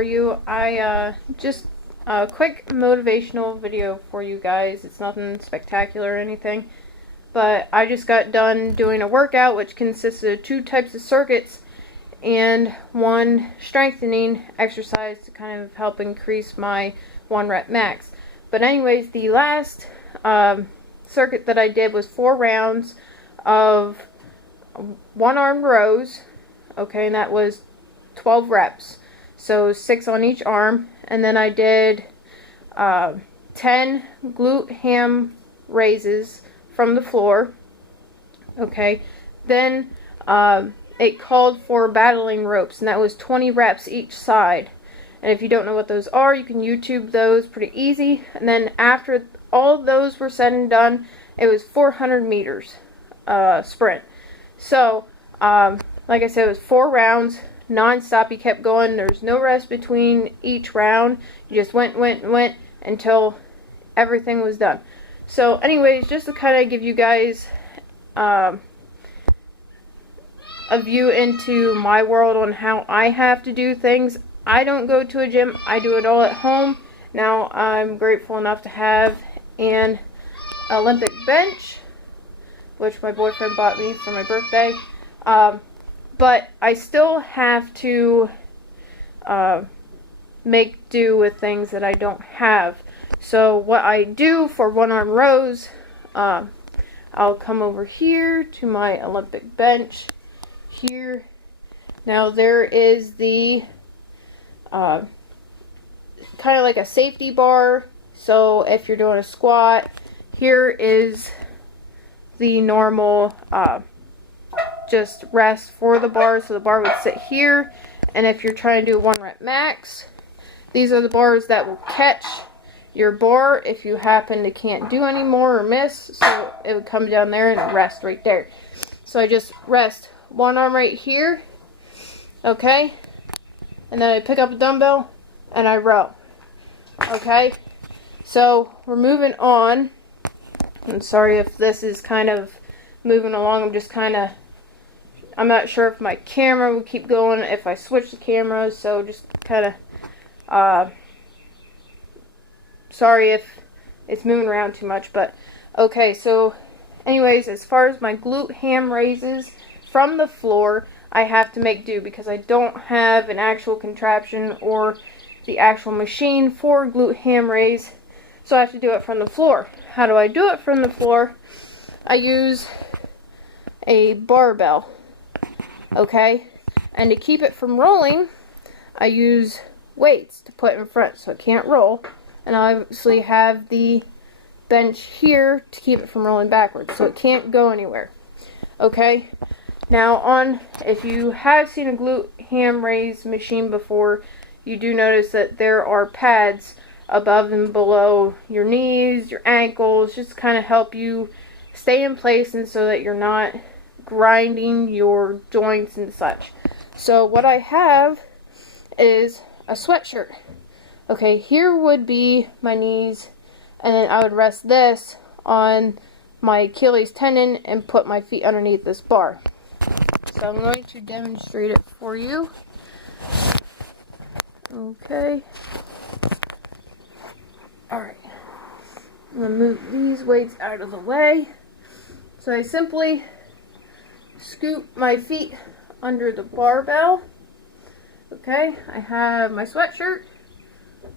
for you. Just a quick motivational video for you guys. It's nothing spectacular or anything, but I just got done doing a workout which consisted of 2 types of circuits and 1 strengthening exercise to kind of help increase my 1 rep max. But anyways, the last circuit that I did was 4 rounds of 1-arm rows, okay, and that was 12 reps, so 6 on each arm. And then I did 10 glute ham raises from the floor, okay. Then it called for battling ropes, and that was 20 reps each side. And if you don't know what those are, you can YouTube those, pretty easy. And then after all of those were said and done, it was 400 meters sprint. So like I said, it was 4 rounds non-stop. You kept going. There's no rest between each round. You just went until everything was done. So anyways, just to kind of give you guys a view into my world on how I have to do things. I don't go to a gym. I do it all at home. Now I'm grateful enough to have an Olympic bench, which my boyfriend bought me for my birthday. But I still have to make do with things that I don't have. So what I do for 1-arm rows, I'll come over here to my Olympic bench here. Now there is the kind of like a safety bar. So if you're doing a squat, here is the normal just rest for the bar, so the bar would sit here. And if you're trying to do 1 rep max, these are the bars that will catch your bar if you happen to can't do any more or miss. So it would come down there and rest right there. So I just rest 1 arm right here, okay, and then I pick up a dumbbell and I row, okay. So we're moving on. I'm sorry if this is kind of moving along. I'm not sure if my camera will keep going if I switch the cameras, so just kind of sorry if it's moving around too much. But okay, so anyways, as far as my glute ham raises from the floor, I have to make do because I don't have an actual contraption or the actual machine for glute ham raise, so I have to do it from the floor. How do I do it from the floor? I use a barbell, okay, and to keep it from rolling, I use weights to put in front so it can't roll, and I obviously have the bench here to keep it from rolling backwards so it can't go anywhere, okay. Now if you have seen a glute ham raise machine before, you do notice that there are pads above and below your knees, your ankles, just to kind of help you stay in place and so that you're not grinding your joints and such. So what I have is a sweatshirt. Okay, here would be my knees, and then I would rest this on my Achilles tendon and put my feet underneath this bar. So I'm going to demonstrate it for you. Okay. Alright. I'm going to move these weights out of the way. So I simply scoop my feet under the barbell. Okay, I have my sweatshirt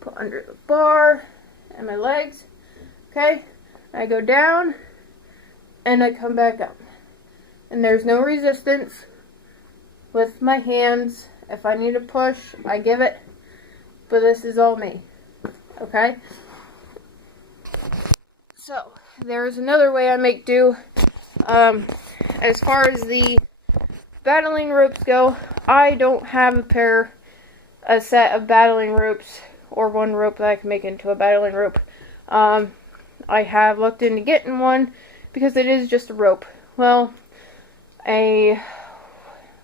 put under the bar and my legs. Okay, I go down and I come back up. And there's no resistance with my hands. If I need to push, I give it. But this is all me. Okay? So, there's another way I make do. As far as the battling ropes go, I don't have a set of battling ropes or 1 rope that I can make into a battling rope. I have looked into getting one because it is just a rope. Well, let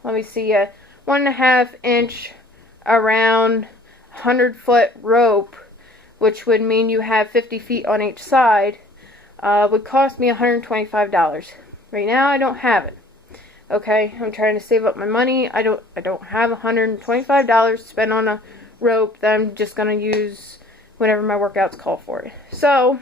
me see, a 1.5 inch around 100-foot rope, which would mean you have 50 feet on each side, would cost me $125. Right now, I don't have it. Okay, I'm trying to save up my money. I don't have $125 to spend on a rope that I'm just going to use whenever my workouts call for it. So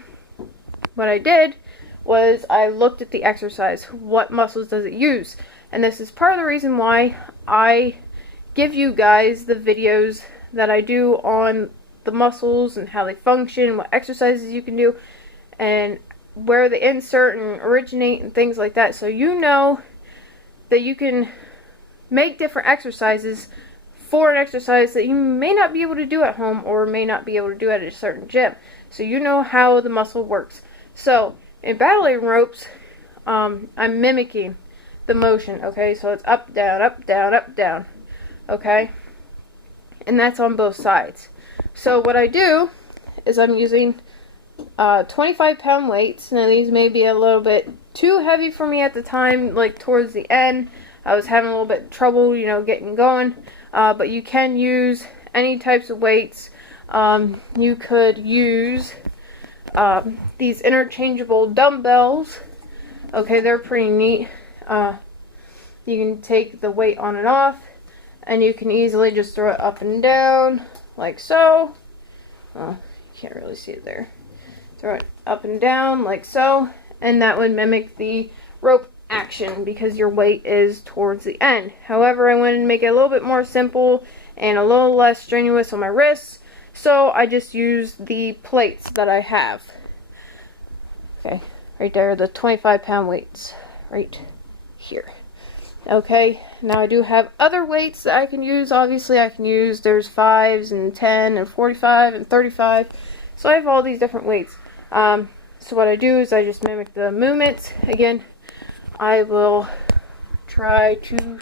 what I did was I looked at the exercise. What muscles does it use? And this is part of the reason why I give you guys the videos that I do on the muscles and how they function, what exercises you can do, and where they insert and originate and things like that, so you know that you can make different exercises for an exercise that you may not be able to do at home or may not be able to do at a certain gym. So you know how the muscle works. So in battling ropes, I'm mimicking the motion, okay? So it's up, down, up, down, up, down, okay? And that's on both sides. So what I do is I'm using 25-pound weights. Now these may be a little bit too heavy for me at the time, like towards the end. I was having a little bit of trouble, you know, getting going. But you can use any types of weights. You could use these interchangeable dumbbells. Okay, they're pretty neat. You can take the weight on and off, and you can easily just throw it up and down, like so. You can't really see it there. Throw it up and down, like so, and that would mimic the rope action because your weight is towards the end. However, I wanted to make it a little bit more simple and a little less strenuous on my wrists, so I just used the plates that I have. Okay, right there, the 25-pound weights, right here. Okay, now I do have other weights that I can use. Obviously, I can use, there's 5s and 10 and 45 and 35. So I have all these different weights. So what I do is I just mimic the movements. Again, I will try to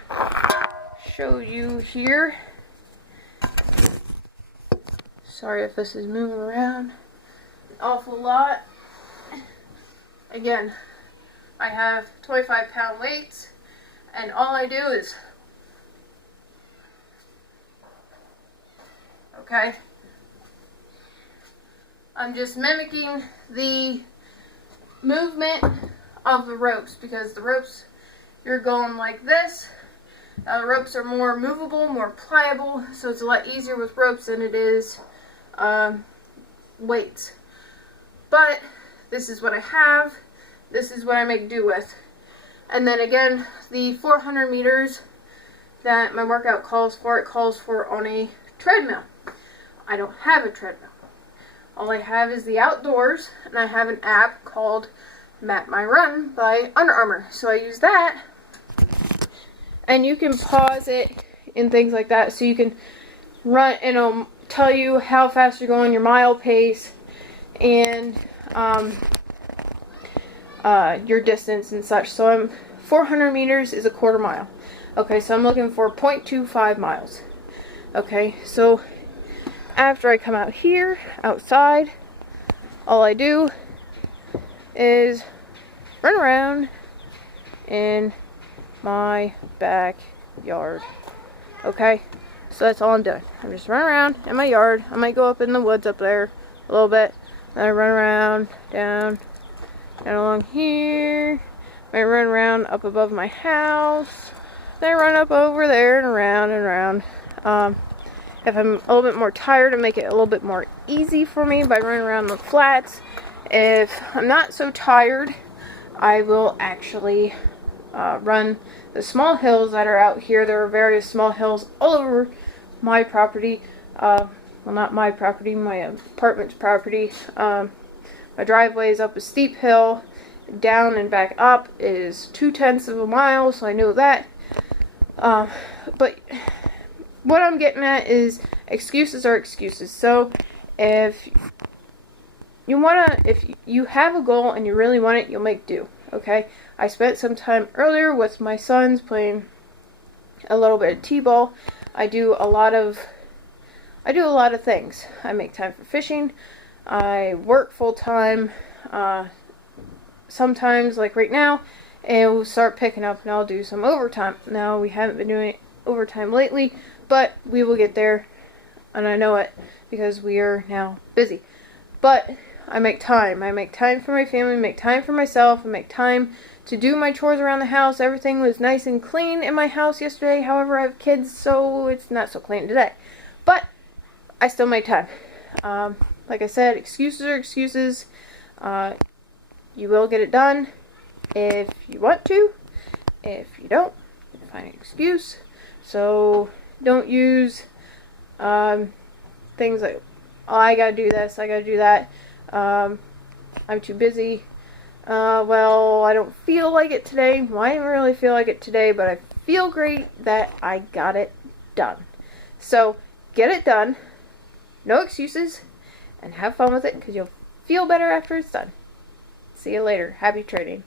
show you here. Sorry if this is moving around an awful lot. Again, I have 25-pound weights. And all I do is, okay, I'm just mimicking the movement of the ropes, because the ropes, you're going like this. The ropes are more movable, more pliable, so it's a lot easier with ropes than it is weights. But this is what I have. This is what I make do with. And then again, the 400 meters that my workout calls for, it calls for on a treadmill. I don't have a treadmill. All I have is the outdoors, and I have an app called Map My Run by Under Armour. So I use that, and you can pause it and things like that, so you can run, and it'll tell you how fast you're going, your mile pace, and your distance and such. So 400 meters is a quarter mile. Okay, so I'm looking for 0.25 miles. Okay, so after I come out here, outside, all I do is run around in my backyard. Okay, so that's all I'm doing. I'm just running around in my yard. I might go up in the woods up there a little bit. Then I run around, down along here. I run around up above my house. Then I run up over there and around and around. If I'm a little bit more tired, I make it a little bit more easy for me by running around the flats. If I'm not so tired, I will actually run the small hills that are out here. There are various small hills all over my property. Well, not my property, my apartment's property. My driveway is up a steep hill. Down and back up is 0.2 of a mile, so I know that. But what I'm getting at is excuses are excuses. So if you have a goal and you really want it, you'll make do. Okay? I spent some time earlier with my sons playing a little bit of t-ball. I do a lot of things. I make time for fishing. I work full time. Sometimes, like right now, it will start picking up and I'll do some overtime. Now, we haven't been doing overtime lately, but we will get there, and I know it because we are now busy. But I make time. I make time for my family, I make time for myself, I make time to do my chores around the house. Everything was nice and clean in my house yesterday. However, I have kids, so it's not so clean today. But I still made time. Like I said, excuses are excuses. You will get it done if you want to. If you don't, find an excuse. So don't use things like, oh, I gotta do this, I gotta do that. I'm too busy. Well, I don't feel like it today. Well, I didn't really feel like it today, but I feel great that I got it done. So get it done. No excuses. And have fun with it because you'll feel better after it's done. See you later. Happy trading.